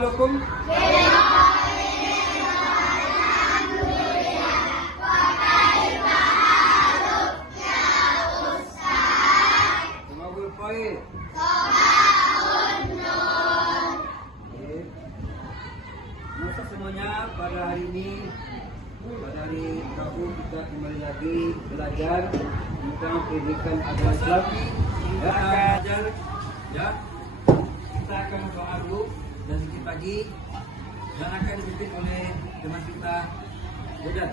ahwalukum? Sabahul khair. Masa semuanya pada hari ini, pada hari Rabu kita kembali lagi belajar tentang pendidikan agama Islam. Ya, belajar. Ya, kita akan doa dulu dan sedikit pagi dan akan dipimpin oleh teman kita Budan.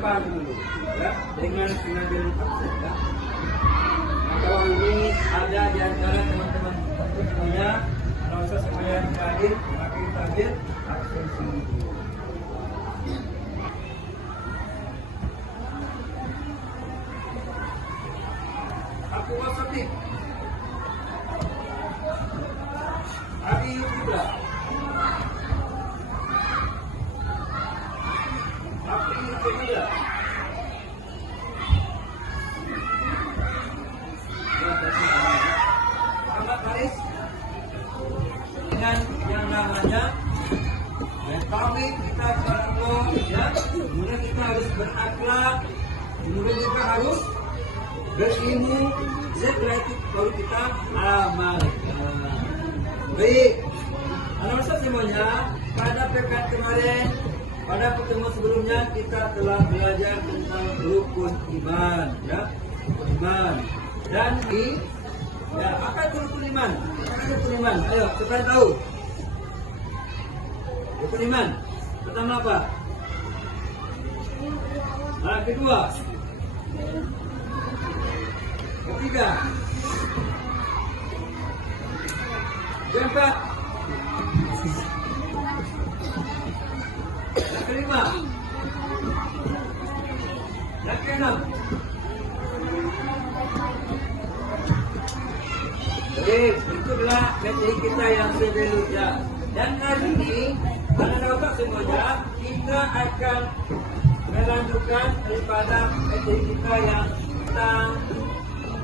depan dulu, ya, dengan pengambilan vaksin. Ya. Nah, kalau ini ada di antara teman-teman semuanya, kalau usah semuanya hadir, maka kita hadir absensi. Aku wasatih. Abi Fibra. Abi Fibra. Muhammad Haris dengan yang namanya kami kita berdoa, ya, kemudian kita harus berakhlak, kemudian juga harus berilmu, setelah itu baru kita amalkan. Baik, anak-anak semuanya, pada pekan kemarin, pada pertemuan sebelumnya kita telah belajar tentang rukun iman, ya, iman. Dan ya, apa itu rukun iman? Apa itu rukun iman? Ayo, siapa yang tahu? Rukun iman. Pertama apa? Nah, kedua. Ketiga. Keempat. Yang kelima. Yang keenam. Jadi itulah materi kita yang sebelumnya. Dan hari ini anak-anak semuanya kita akan melanjutkan daripada materi kita yang tentang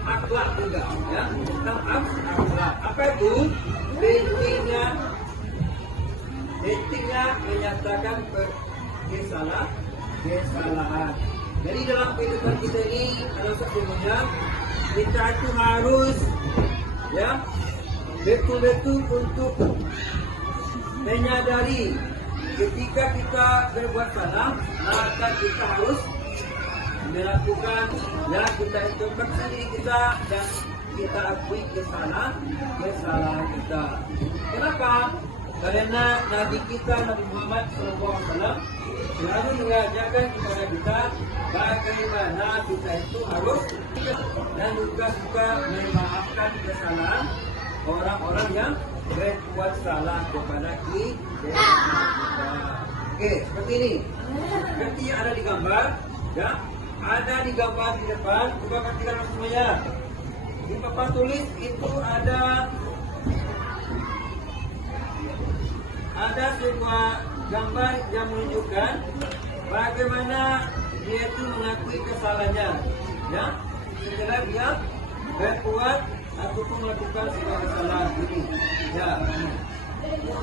akhlak juga, ya, tentang akhlak. Apa itu? Etiknya menyatakan kesalahan. Jadi dalam kehidupan kita ini, anak-anak semuanya, kita itu harus, ya, betul-betul untuk menyadari ketika kita berbuat salah, maka kita harus melakukan, ya, kita introspeksi diri kita dan kita akui kesalahan kita. Kenapa? Karena Nabi kita, Nabi Muhammad SAW, selalu mengajarkan kepada kita bagaimana kita itu harus dan juga suka memaafkan kesalahan orang-orang yang berbuat salah kepada kita. Oke, seperti ini. Seperti yang ada di gambar, ya, ada di gambar di depan. Coba perhatikan semuanya. Di papan tulis itu ada sebuah gambar yang menunjukkan bagaimana dia itu mengakui kesalahannya, ya, setelah dia berbuat ataupun melakukan sebuah kesalahan ini, ya.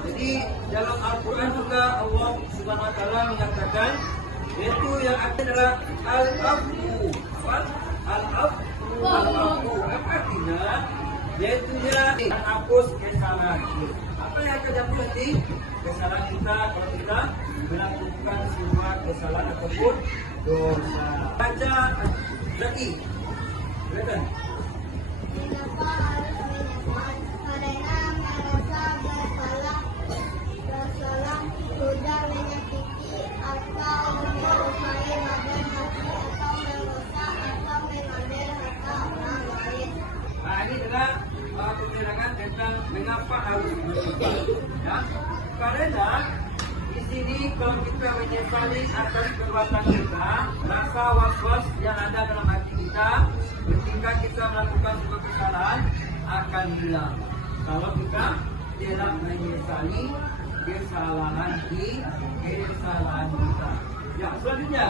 Jadi dalam Al-Quran juga Allah Subhanahu Wa Taala menyatakan yaitu yang adalah al-afu, al-afu, artinya yaitu dia menghapus kesalahan. Apa yang akan dihapus nanti? Kesalahan kita kalau kita melakukan semua kesalahan ataupun dosa. Baca Zaki, silakan. Mengapa harus menyesal? Karena merasa bersalah sudah menyakiti atau melukai badan hati atau merusak atau mengambil harta orang lain. Nah, ini adalah penjelasan tentang mengapa harus menyesal. Ya, karena di sini kalau kita menyesali atas perbuatan kita, rasa was-was yang ada dalam hati kita ketika kita melakukan sebuah kesalahan akan hilang. Kalau kita tidak menyesali kesalahan kita. Ya, selanjutnya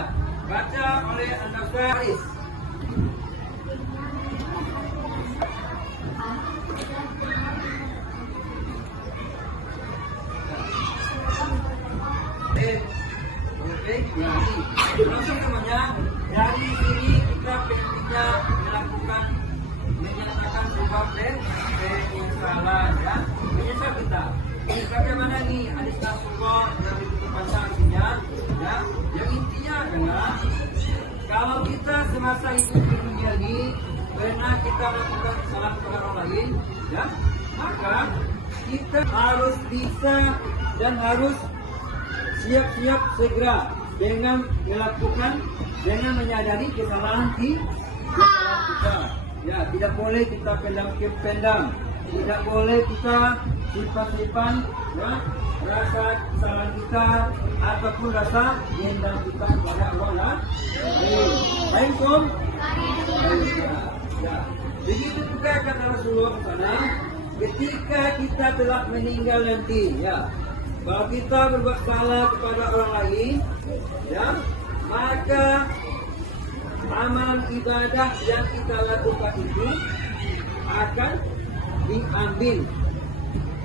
baca oleh anak Faris. Langsung semuanya dari sini kita pentingnya menyatakan sebuah penyesalan, ya, menyesal kita. Bagaimana nih hadis Rasulullah yang dibaca artinya, ya, yang intinya adalah kalau kita semasa hidup di dunia ini pernah kita melakukan kesalahan kepada orang lain, ya, maka kita harus bisa dan harus siap-siap segera dengan menyadari kesalahan kita. Ya, tidak boleh kita pendam, tidak boleh kita simpan ya, rasa kesalahan kita ataupun rasa dendam kita kepada orang lain. Baik, Kom? Ya. Begitu juga kata Rasulullah sana, ketika kita telah meninggal nanti, ya, kalau kita berbuat salah kepada orang lain, ya, maka amalan ibadah yang kita lakukan itu akan diambil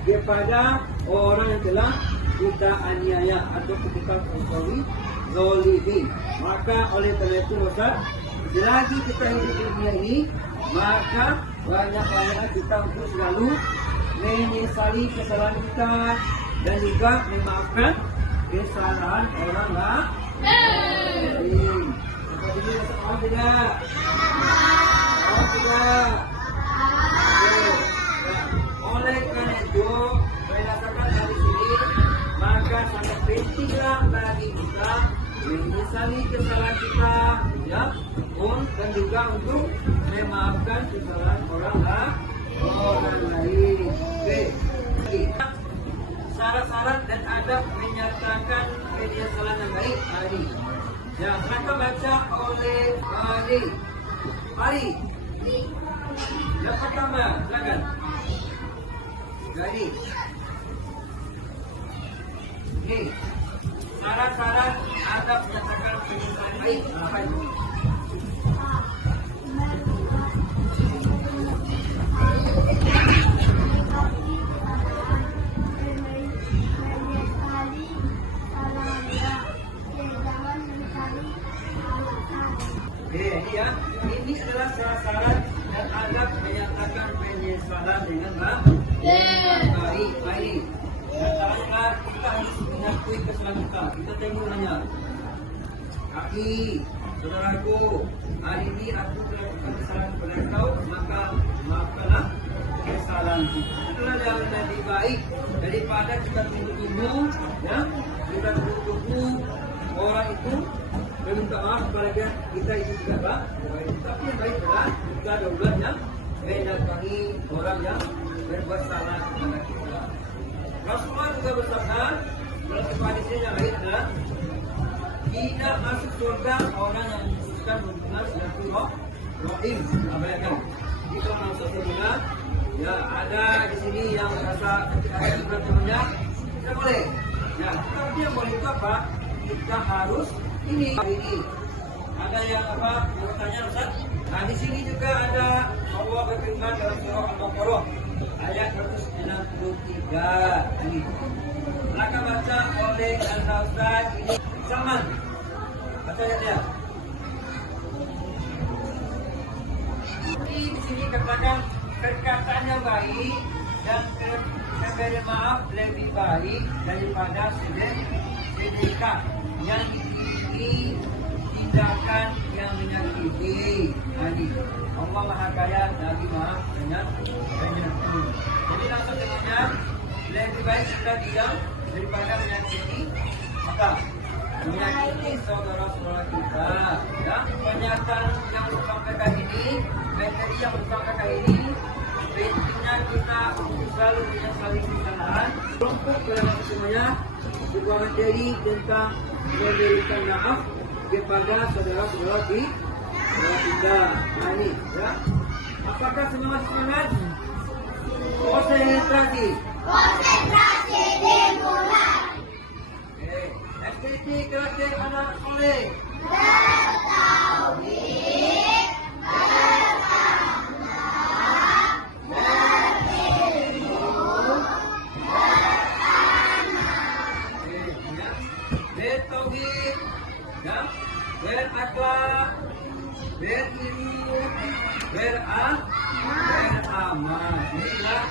kepada orang yang telah kita aniaya atau kita zalimi. Maka oleh karena itu selagi kita hidup di dunia ini, maka banyak-banyak kita untuk selalu menyesali kesalahan kita dan juga memaafkan kesalahan orang lain. Oh tidak? Oh tidak? Oleh karena itu, berdasarkan dari sini, maka sangat pentinglah bagi kita menyesali kesalahan kita, ya, dan juga untuk memaafkan kesalahan orang lain. Oke. Syarat-syarat dan adab menyatakan penyesalan yang baik hari. Ya, mereka baca oleh Ari. Yang pertama, silakan. Jadi, ini syarat-syarat adab menyatakan penyesalan baik. Apa itu? Ini adalah syarat dan adab menyatakan penyesalan dengan baik. Antaranya kita harus mengakui kesalahan kita. Kita tengok hanya, Aki, saudaraku, hari ini aku melakukan kesalahan kepada kau, maka maafkanlah kesalahanku. Itulah yang lebih baik daripada kita tunggu-tunggu, ya, kita tunggu orang itu meminta maaf kepada kita itu tidak baik. Tapi yang baik adalah kita daulatnya mendatangi orang yang berbuat salah kepada kita. Rasulullah juga bersabda dalam hadisnya yang lain adalah tidak masuk surga orang yang memutuskan hubungan silaturahim. Apa ya kan? Jika masuk surga, ya ada di sini yang merasa ada temannya, kita boleh. Ya, tapi yang boleh itu apa? Kita harus ini ada yang apa bertanya Ustaz. Nah di sini juga ada Allah berfirman dalam surah Al-Baqarah ayat 163 ini. Silakan baca oleh Al-Ustaz ini Salman. Baca ayatnya. Di sini katakan perkataan yang baik dan memberi maaf lebih baik daripada sedekah yang tindakan yang menyakiti. Allah Maha Kaya lagi Maha Penyayang. Jadi langsung dengannya lebih baik kita diam daripada menyakiti saudara-saudara kita. Ya, pernyataan yang disampaikan ini, materi yang disampaikan ini, pentingnya kita untuk selalu menyesali kesalahan. Kelompok dalam semuanya sebuah materi tentang memberikan maaf kepada saudara-saudara kita. Nah ini, ya. Apakah semua masih semangat? Konsentrasi. Konsentrasi dimulai. Oke, aktiviti kelas anak soleh. Bertauhid, beramal, berilmu, beranak. Bertauhid, ya, berakhlak, berilmu, beramal. Inilah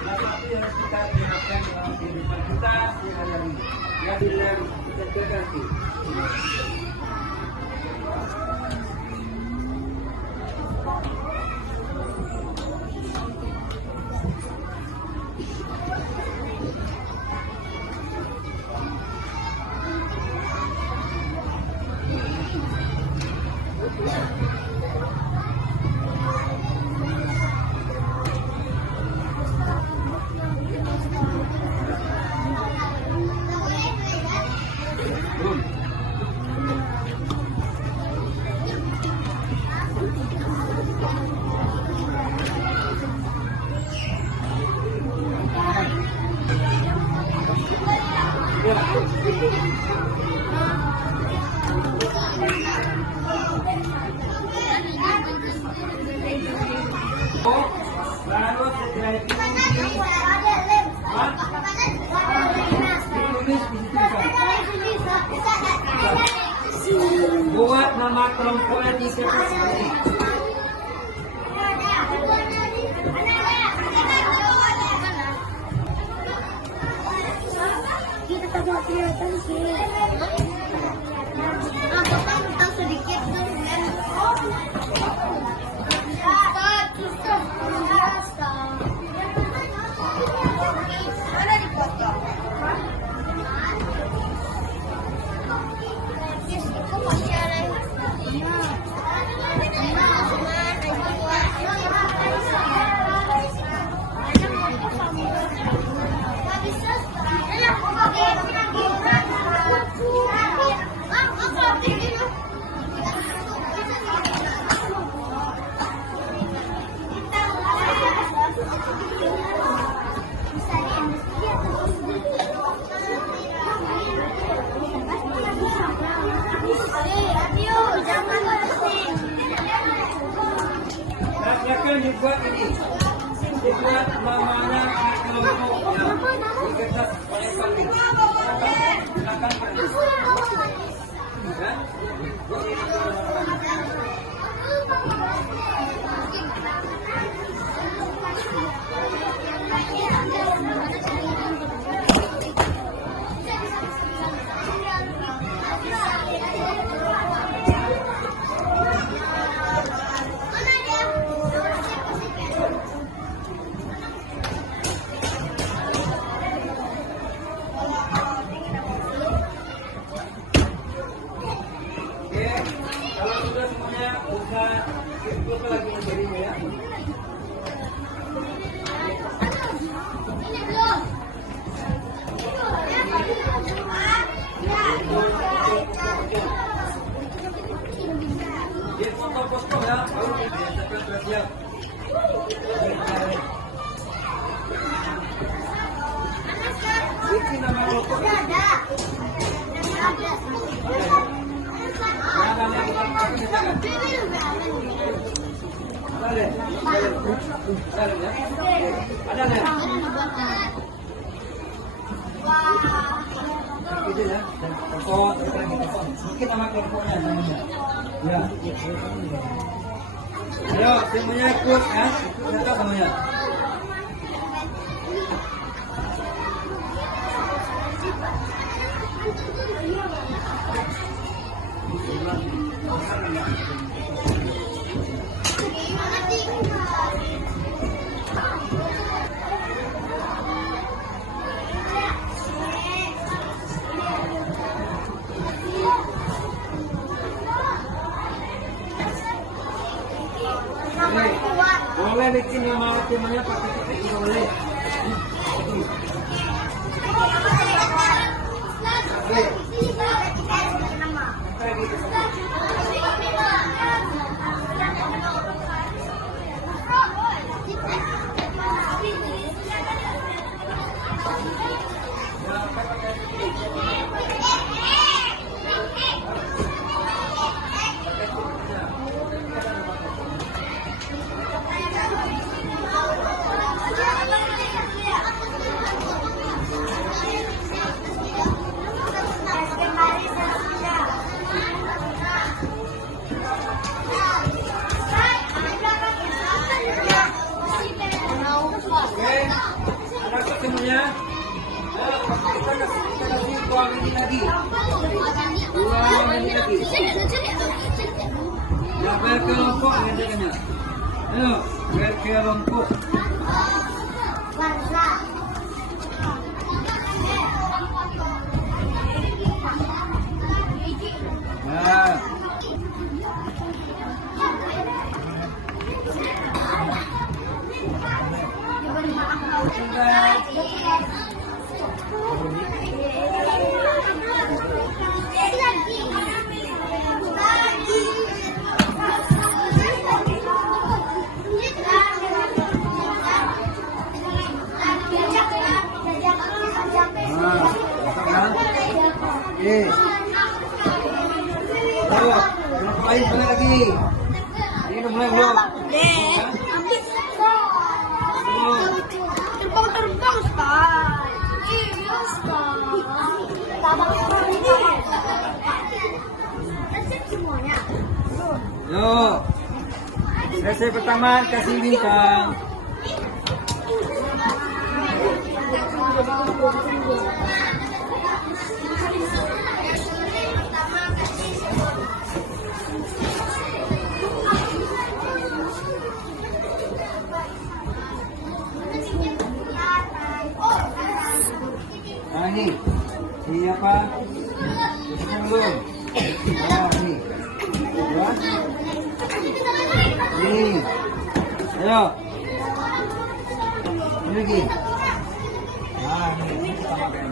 salah satu yang kita terapkan dalam kehidupan kita sehari-hari. Ya, bila kita terganti. Lalu setelah itu buat nama kelompoknya di seperti ini. Kita tak kelihatan sih. Aku kan utang sedikit tuh kan. Mana dipotong? Yes, itu masih ada. Silakan dibuat ini. Dibuat namanya kelompoknya di kertas paling paling. Silakan. Ya. Kalau sudah semuanya, buka ikut lagi menjadinya ya. Dia foto-foto ya, baru siap. Ini nama kelompoknya. Ada nggak? Itu ya, foto, mungkin nama kelompoknya namanya. Ya. Ayo, semuanya ikut ya, ikut semuanya. Boleh bikin nama temanya pakai titik boleh. Anak semuanya, kita kasih uang ini lagi. Uang ini lagi. Ya, biar kelompok aja. Ayo, biar kelompok. Nah. Lagi. Oke. Ayo, yang lain mana lagi? Ini udah mulai belum? Terbang-terbang, Ustaz. Iya, Ustaz. Terbang ini. Kasih semuanya. Yuk. Sesi pertama kasih bintang. Nah ini siapa? Yang belum? Nah ini. Ya. Ini. Ayo. Ini lagi. Nah ini pertama kali.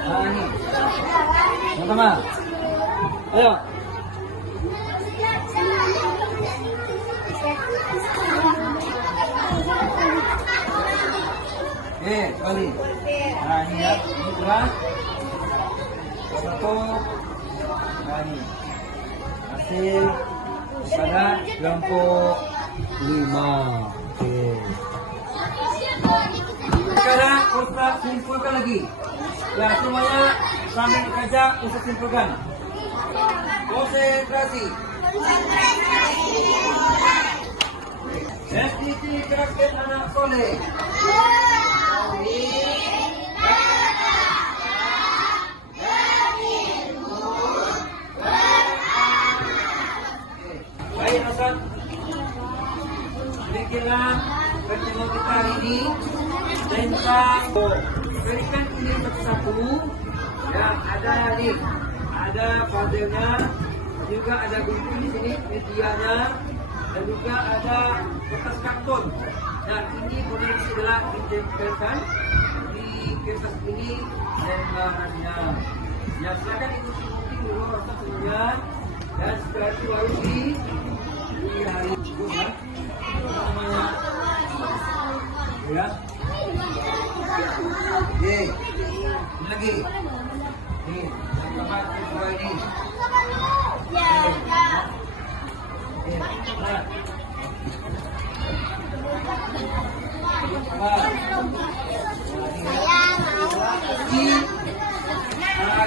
Nah ini. Pertama. Ayo. Kembali. Nah ini ya, ini dua, satu, nah ini hasil pada kelompok 5. Oke. Sekarang Ustaz simpulkan lagi. Ya semuanya sambil kerja Ustaz simpulkan. Konsentrasi. SDG Kerakit Anak Soleh. Baik Hasan, demikianlah pertemuan kita hari ini tentang berikan ini satu-satu. Ya ada ini, ada fadilnya, juga ada gunting di sini medianya, dan juga ada kertas karton. Dan ini boleh segera ditempelkan di kertas ini dan bahannya. Ya silakan ikuti gunting dulu rasa semuanya. Dan setelah itu baru di hari itu ya namanya ya. Oke, ini lagi ini sama kedua ini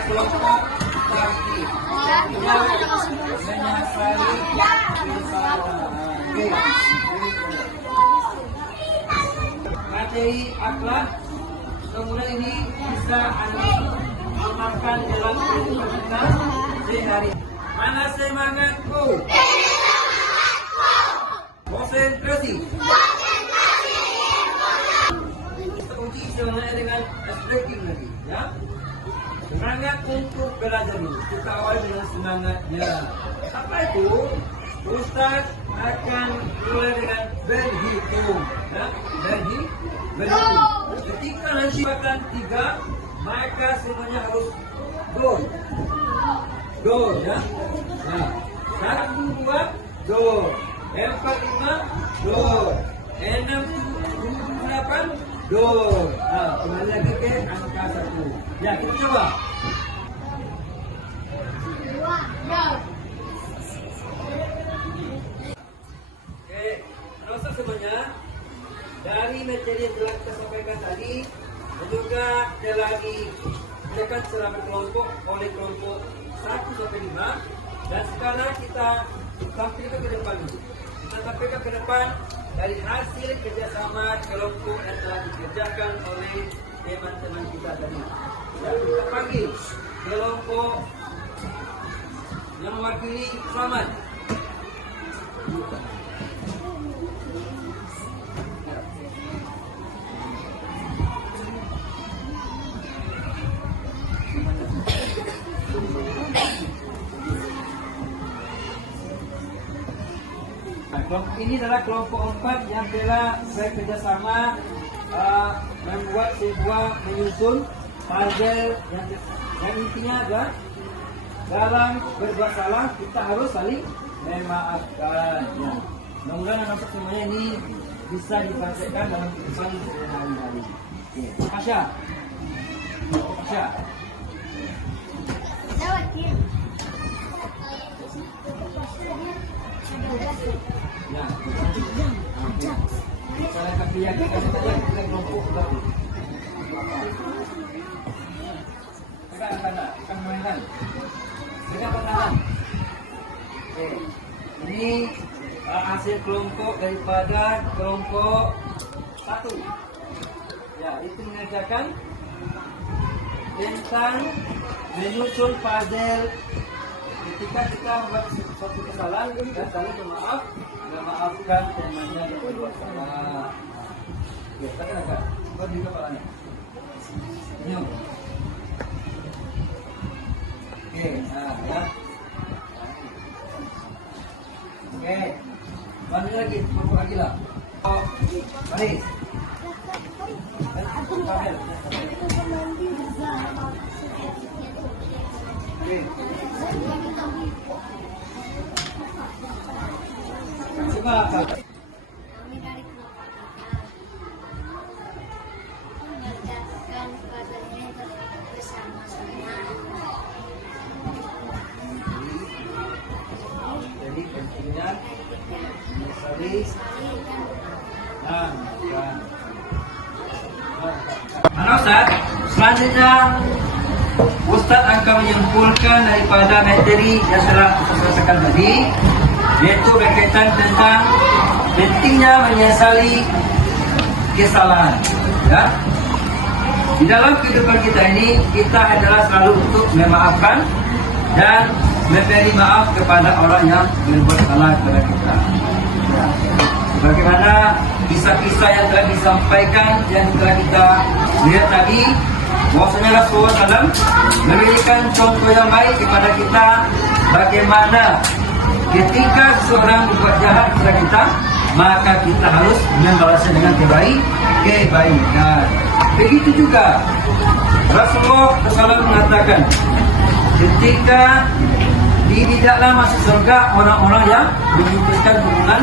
kelompok pagi menyasari materi akhlak, kemudian ini bisa Anda amalkan dalam kehidupan kita sehari. Mana semangatku? Konsentrasi. Kita uji sebenarnya dengan breaking lagi, ya. Semangat untuk belajar dulu. Kita awal dengan semangatnya. Apa itu? Ustaz akan mulai dengan berhitung. Ya, berhitung. Ketika nanti akan 3, maka semuanya harus go. Go, ya. Nah, 1, 2, go. 4, 5, go. 6, 7, 8, go. Nah, kembali lagi ke angka 1. Ya, kita coba. Oke, rasa semuanya dari materi yang telah kita sampaikan tadi dan juga telah diadakan secara berkelompok oleh kelompok 1 sampai 5 dan sekarang kita tampilkan ke depan dulu. Kita tampilkan ke depan dari hasil kerjasama kelompok yang telah dikerjakan oleh teman-teman kita tadi. Dan kita panggil kelompok yang mewakili Selamat. Nah, kelompok ini adalah kelompok 4 yang telah bekerjasama membuat sebuah menyusun puzzle yang intinya adalah dalam berbuat salah kita harus saling memaafkan. Ya. Mudah-mudahan anak semuanya ini bisa dipraktekkan dalam kehidupan sehari-hari. Oke, Asya. Asya. Ya. Cara kaki yang kita kelompok berarti. Akan mainan. Oke. Ini hasil kelompok daripada kelompok 1. Ya, itu mengerjakan tentang menyusun puzzle ketika kita membuat suatu kesalahan dan saling memaafkan temannya yang berbuat salah. Ya, katakan agak. Kau juga kepalanya. Senyum. Oke, nah ya. Oke, mana lagi? Kelompok lagi lah. Oh, baik. Oke. Coba kak. Kami dari kelompok 4 mengerjakan puzzle-nya bersama-sama. Jadi pentingnya saling Halo Ustaz, selanjutnya Ustaz akan menyimpulkan daripada materi yang telah kita selesaikan tadi, yaitu berkaitan tentang pentingnya menyesali kesalahan. Ya. Di dalam kehidupan kita ini, kita adalah selalu untuk memaafkan dan memberi maaf kepada orang yang berbuat salah kepada kita. Ya. Bagaimana kisah-kisah yang telah disampaikan yang telah kita lihat tadi, bahwasanya Rasulullah SAW memberikan contoh yang baik kepada kita bagaimana ketika seseorang berbuat jahat kepada kita, maka kita harus membalasnya dengan kebaikan. Begitu juga Rasulullah SAW mengatakan, ketika tidaklah masuk surga orang-orang yang memutuskan hubungan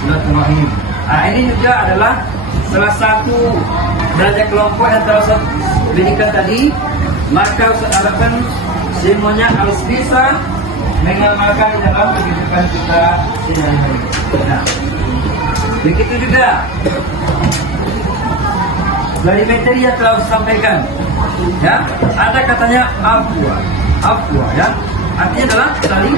silaturahim. Ini juga adalah salah satu derajat kelompok yang telah saya berikan tadi. Maka Ustaz harapkan semuanya harus bisa mengamalkan di dalam kehidupan kita sehari-hari. Nah, begitu juga dari materi yang telah saya sampaikan, ya, ada katanya afwa, ya, artinya adalah saling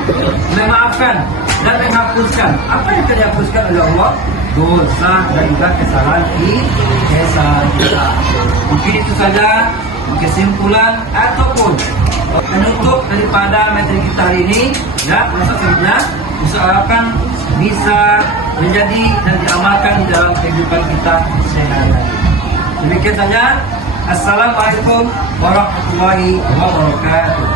memaafkan dan menghapuskan apa yang telah dihapuskan oleh Allah, dosa dan juga kesalahan kita. Mungkin itu saja kesimpulan ataupun penutup daripada materi kita hari ini. Ya, selanjutnya usahakan bisa menjadi dan diamalkan di dalam kehidupan kita sehari-hari. Demikian saja. Assalamualaikum warahmatullahi wabarakatuh.